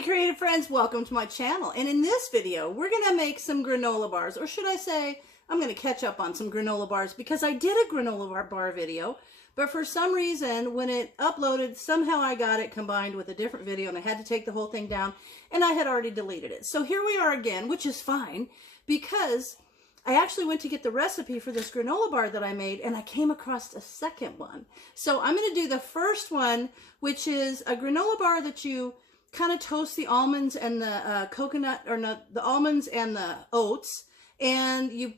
Hey creative friends, welcome to my channel. And in this video, we're gonna make some granola bars, or should I say, I'm gonna catch up on some granola bars because I did a granola bar video, but for some reason, when it uploaded, somehow I got it combined with a different video and I had to take the whole thing down and I had already deleted it. So here we are again, which is fine because I actually went to get the recipe for this granola bar that I made and I came across a second one. So I'm gonna do the first one, which is a granola bar that you kind of toast the almonds and the coconut, or not, the almonds and the oats, and you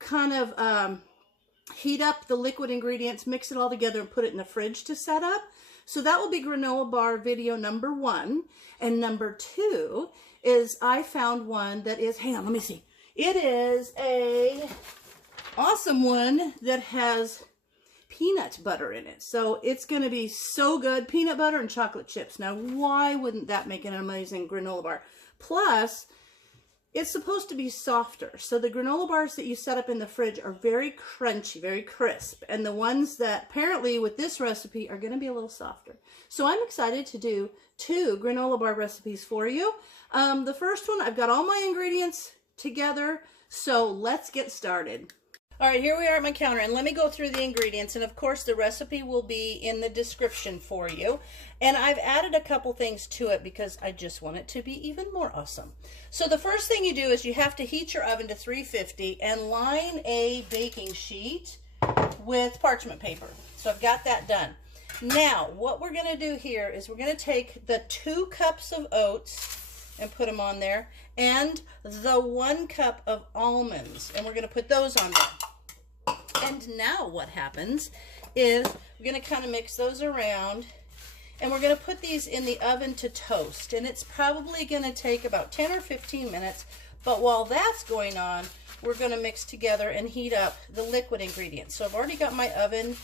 kind of heat up the liquid ingredients, mix it all together, and put it in the fridge to set up. So that will be granola bar video number 1. And number 2 is I found one that is, hang on, let me see. It is a awesome one that has peanut butter in it. So it's going to be so good. Peanut butter and chocolate chips. Now, why wouldn't that make an amazing granola bar? Plus, it's supposed to be softer. So the granola bars that you set up in the fridge are very crunchy, very crisp. And the ones that apparently with this recipe are going to be a little softer. So I'm excited to do 2 granola bar recipes for you. The first one, I've got all my ingredients together. So let's get started. All right, here we are at my counter, and let me go through the ingredients, and of course the recipe will be in the description for you. And I've added a couple things to it because I just want it to be even more awesome. So the first thing you do is you have to heat your oven to 350 and line a baking sheet with parchment paper. So I've got that done. Now, what we're going to do here is we're going to take the 2 cups of oats and put them on there, and the 1 cup of almonds, and we're going to put those on there. And now what happens is we're going to kind of mix those around, and we're going to put these in the oven to toast, and it's probably going to take about 10 or 15 minutes, but while that's going on, we're going to mix together and heat up the liquid ingredients. So I've already got my oven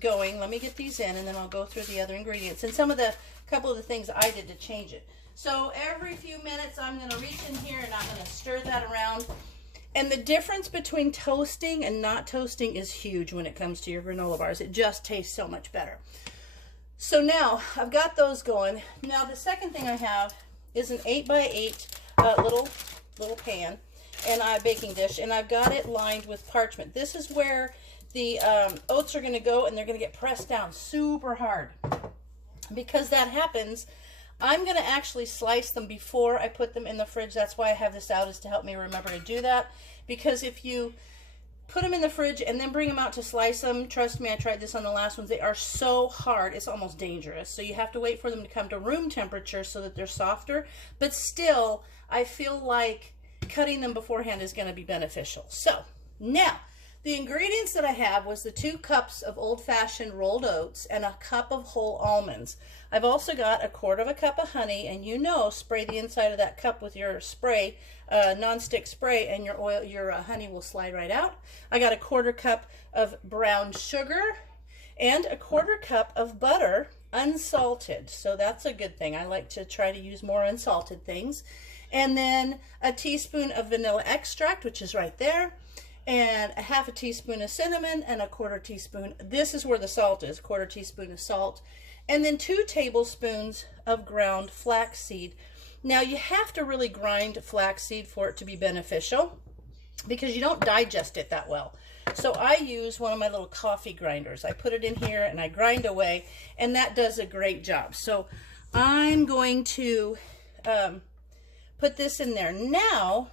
going. Let me get these in, and then I'll go through the other ingredients and couple of the things I did to change it. So every few minutes I'm going to reach in here and I'm going to stir that around. And the difference between toasting and not toasting is huge when it comes to your granola bars. It just tastes so much better. So now I've got those going. Now the second thing I have is an 8x8 little pan and a baking dish, and I've got it lined with parchment. This is where the oats are going to go, and they're going to get pressed down super hard. Because that happens, I'm going to actually slice them before I put them in the fridge. That's why I have this out, is to help me remember to do that. Because if you put them in the fridge and then bring them out to slice them, trust me, I tried this on the last ones, they are so hard, it's almost dangerous. So you have to wait for them to come to room temperature so that they're softer. But still, I feel like cutting them beforehand is going to be beneficial. So, now, the ingredients that I have was the 2 cups of old-fashioned rolled oats and a cup of whole almonds. I've also got a 1/4 cup of honey, and spray the inside of that cup with your spray, non-stick spray, and your honey will slide right out. I got a 1/4 cup of brown sugar and a 1/4 cup of butter, unsalted. So that's a good thing. I like to try to use more unsalted things. And then a teaspoon of vanilla extract, which is right there, and a 1/2 teaspoon of cinnamon, and a 1/4 teaspoon, this is where the salt is, 1/4 teaspoon of salt, and then 2 tablespoons of ground flaxseed. Now you have to really grind flaxseed for it to be beneficial because you don't digest it that well. So I use one of my little coffee grinders. I put it in here and I grind away, and that does a great job. So I'm going to put this in there. Now,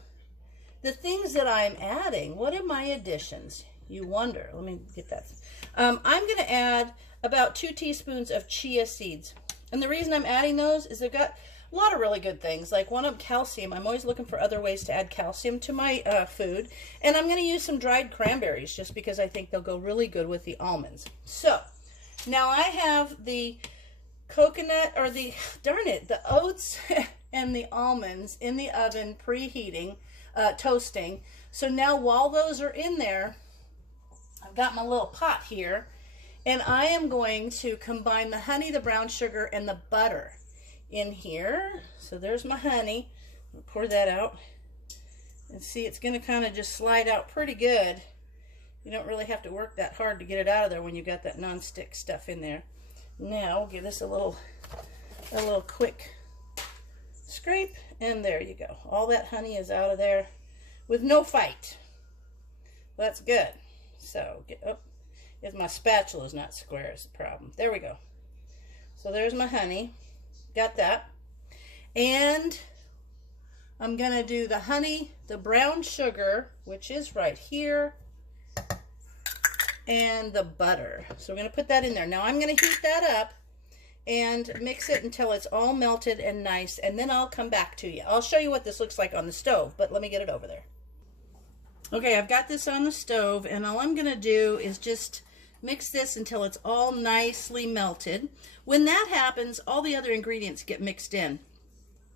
the things that I'm adding, what are my additions? You wonder. Let me get that. I'm going to add about 2 teaspoons of chia seeds. And the reason I'm adding those is they've got a lot of really good things. Like one of them, calcium. I'm always looking for other ways to add calcium to my food. And I'm going to use some dried cranberries just because I think they'll go really good with the almonds. So, now I have the coconut, or the oats and the almonds in the oven preheating. Toasting. So now while those are in there, I've got my little pot here, and I am going to combine the honey, the brown sugar, and the butter in here. So there's my honey. I'll pour that out, and see, it's going to kind of just slide out pretty good. You don't really have to work that hard to get it out of there when you've got that non-stick stuff in there. Now we'll give this a little quick Scrape, and there you go. All that honey is out of there with no fight. That's good. So, if my spatula is not square is the problem. There we go. So there's my honey. Got that. And I'm going to do the honey, the brown sugar, which is right here, and the butter. So we're going to put that in there. Now I'm going to heat that up and mix it until it's all melted and nice, and then I'll come back to you. I'll show you what this looks like on the stove, but let me get it over there. Okay, I've got this on the stove, and all I'm going to do is just mix this until it's all nicely melted. When that happens, all the other ingredients get mixed in.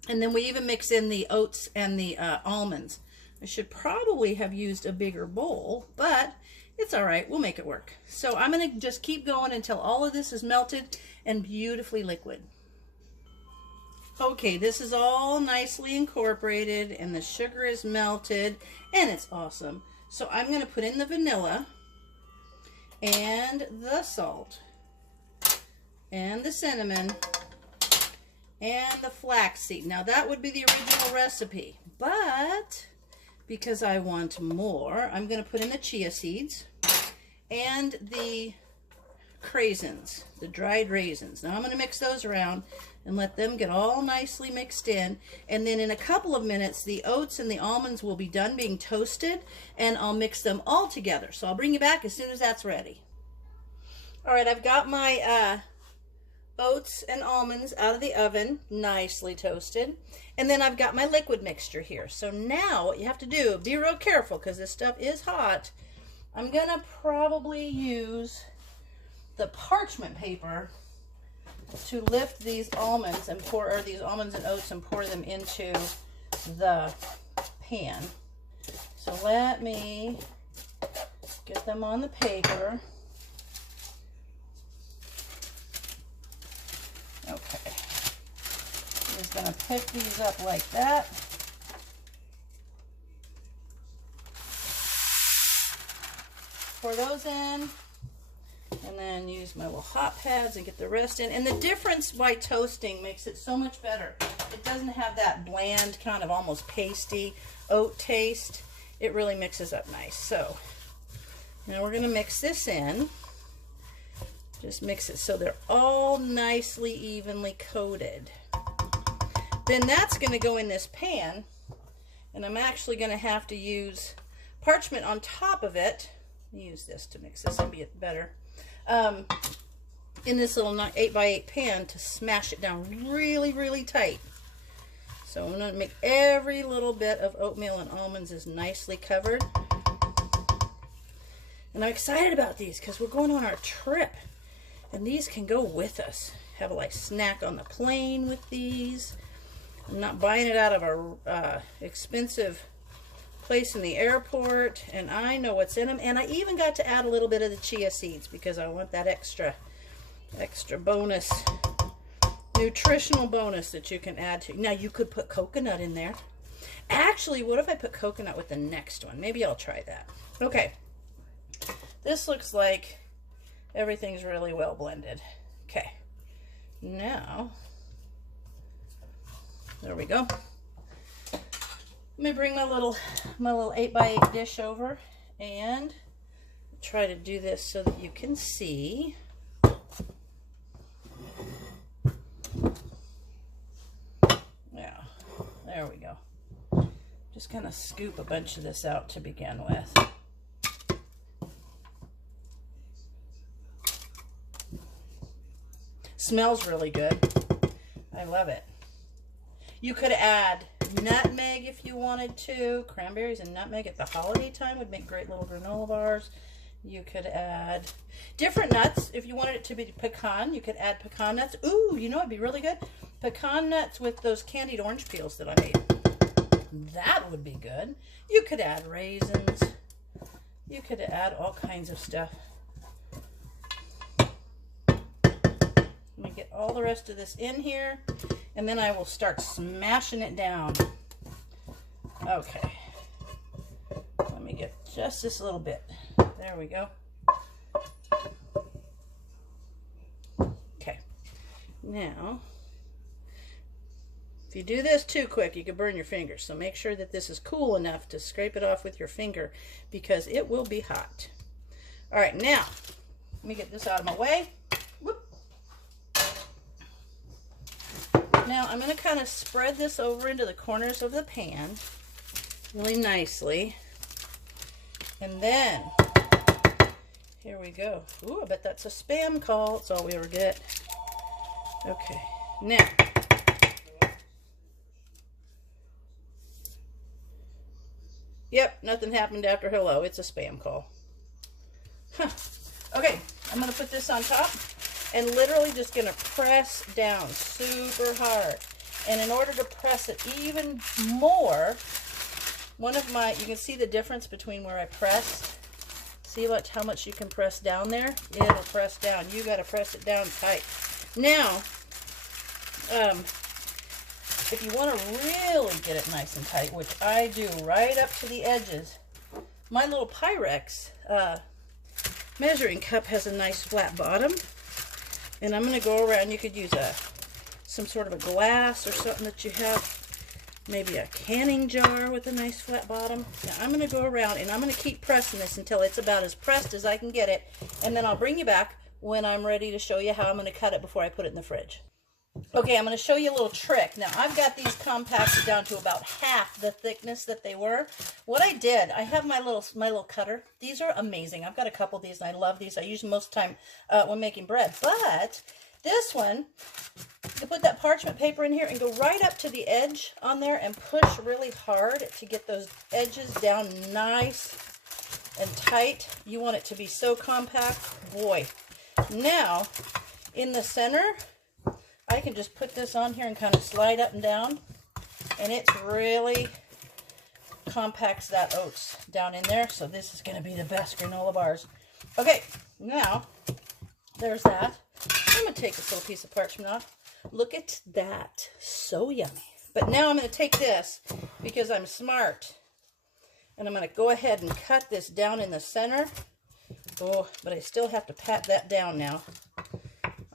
And then we even mix in the oats and the almonds. I should probably have used a bigger bowl, but it's all right. We'll make it work. So I'm going to just keep going until all of this is melted and beautifully liquid. Okay, this is all nicely incorporated and the sugar is melted and it's awesome. So I'm going to put in the vanilla and the salt and the cinnamon and the flaxseed. Now that would be the original recipe, but because I want more, I'm going to put in the chia seeds and the craisins, the dried raisins. Now I'm going to mix those around and let them get all nicely mixed in. And then in a couple of minutes, the oats and the almonds will be done being toasted, and I'll mix them all together. So I'll bring you back as soon as that's ready. All right, I've got my oats and almonds out of the oven, nicely toasted. And then I've got my liquid mixture here. So now what you have to do, be real careful because this stuff is hot. I'm going to probably use the parchment paper to lift these almonds and these almonds and oats and pour them into the pan. So let me get them on the paper. Okay. I'm just going to pick these up like that. Pour those in. And then use my little hot pads and get the rest in. And the difference by toasting makes it so much better. It doesn't have that bland, kind of almost pasty oat taste. It really mixes up nice. So now we're going to mix this in. Just mix it so they're all nicely evenly coated. Then that's going to go in this pan. And I'm actually going to have to use parchment on top of it. Use this to mix this and be better. In this little 8x8 pan to smash it down really, really tight. So I'm going to make every little bit of oatmeal and almonds is nicely covered. And I'm excited about these because we're going on our trip. And these can go with us. Have a snack on the plane with these. I'm not buying it out of a expensive place in the airport, and I know what's in them. And I even got to add a little bit of the chia seeds because I want that extra bonus, nutritional bonus that you can add to. Now you could put coconut in there. Actually, what if I put coconut with the next one? Maybe I'll try that. Okay, this looks like everything's really well blended. Okay, now there we go. Let me bring my little 8x8 dish over and try to do this so that you can see. Yeah, there we go. Just kind of scoop a bunch of this out to begin with. Smells really good. I love it. You could add nutmeg if you wanted to. Cranberries and nutmeg at the holiday time would make great little granola bars. You could add different nuts. If you wanted it to be pecan, you could add pecan nuts. Ooh, you know it'd be really good? Pecan nuts with those candied orange peels that I made. That would be good. You could add raisins. You could add all kinds of stuff. Let me get all the rest of this in here, and then I will start smashing it down. Okay. Let me get just this little bit. There we go. Okay. Now, If you do this too quick, you can burn your fingers. So make sure that this is cool enough to scrape it off with your finger because it will be hot. All right, now, let me get this out of my way. Whoop. Now, I'm going to kind of spread this over into the corners of the pan really nicely. And then, here we go. Ooh, I bet that's a spam call. That's all we ever get. Okay, now. Yep, nothing happened after hello. It's a spam call. Huh. Okay, I'm going to put this on top and literally just going to press down super hard. And in order to press it even more, you can see the difference between where I pressed. See how much you can press down there? It'll press down. You got to press it down tight. Now, if you want to really get it nice and tight, which I do right up to the edges, my little Pyrex measuring cup has a nice flat bottom. And I'm going to go around. You could use some sort of a glass or something that you have. Maybe a canning jar with a nice flat bottom. Now I'm going to go around and I'm going to keep pressing this until it's about as pressed as I can get it. And then I'll bring you back when I'm ready to show you how I'm going to cut it before I put it in the fridge. Okay, I'm going to show you a little trick. Now, I've got these compacted down to about half the thickness that they were. What I did, I have my little cutter. These are amazing. I've got a couple of these, and I love these. I use them most of the time when making bread. But this one, you put that parchment paper in here and go right up to the edge on there and push really hard to get those edges down nice and tight. You want it to be so compact. Boy. Now, in the center, I can just put this on here and kind of slide up and down, and it's really compacts that oats down in there. So this is going to be the best granola bars. Okay, now there's that. I'm going to take this little piece of parchment off. Look at that. So yummy. But now I'm going to take this because I'm smart, and I'm going to go ahead and cut this down in the center. Oh, but I still have to pat that down now.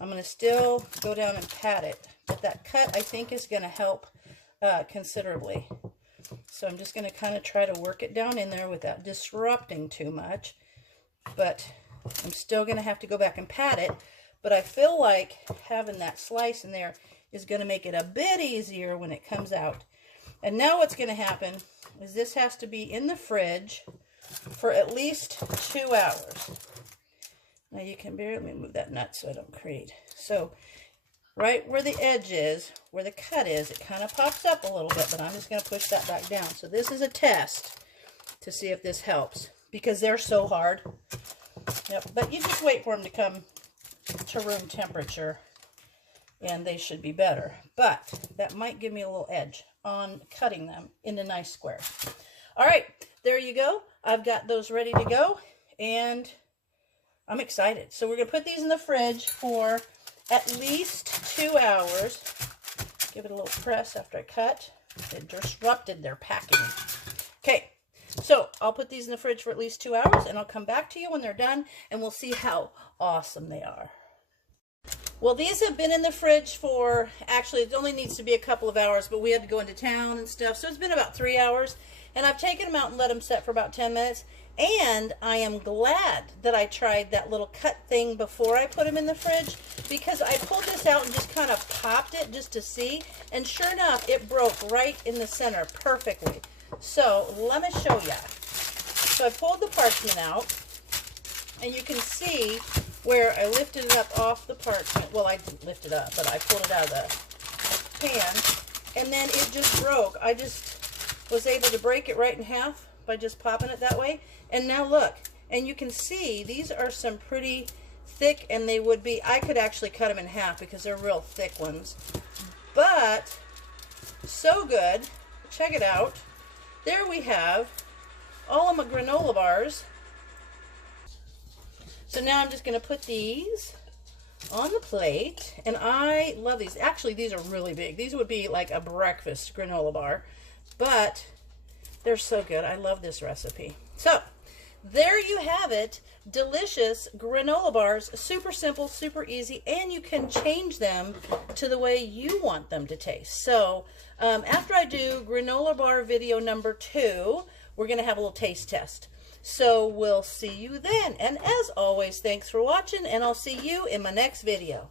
I'm going to still go down and pat it, but that cut I think is going to help considerably. So I'm just going to kind of try to work it down in there without disrupting too much, but I'm still going to have to go back and pat it, but I feel like having that slice in there is going to make it a bit easier when it comes out. And now what's going to happen is this has to be in the fridge for at least 2 hours. Now you can barely move that nut so I don't create. So right where the edge is, where the cut is, it kind of pops up a little bit, but I'm just going to push that back down. So this is a test to see if this helps because they're so hard. Yep, but you just wait for them to come to room temperature and they should be better. But that might give me a little edge on cutting them into nice squares. All right, there you go. I've got those ready to go and I'm excited. So we're going to put these in the fridge for at least 2 hours. Give it a little press after I cut. It disrupted their packing. Okay, so I'll put these in the fridge for at least 2 hours, and I'll come back to you when they're done, and we'll see how awesome they are. Well, these have been in the fridge for, actually, it only needs to be a couple of hours, but we had to go into town and stuff, so it's been about 3 hours. And I've taken them out and let them set for about 10 minutes. And I am glad that I tried that little cut thing before I put them in the fridge, because I pulled this out and just kind of popped it just to see. And sure enough, it broke right in the center perfectly. So let me show you. So I pulled the parchment out, and you can see where I lifted it up off the parchment. Well, I didn't lift it up, but I pulled it out of the pan, and then it just broke. I just was able to break it right in half by just popping it that way. And now look, and you can see these are some pretty thick, and they would be, I could actually cut them in half because they're real thick ones. But so good. Check it out. There we have all of my granola bars. So now I'm just going to put these on the plate, and I love these. Actually, these are really big. These would be like a breakfast granola bar, but they're so good. I love this recipe. So there you have it. Delicious granola bars. Super simple, super easy, and you can change them to the way you want them to taste. So after I do granola bar video number 2, we're going to have a little taste test. So we'll see you then. And as always, thanks for watching, and I'll see you in my next video.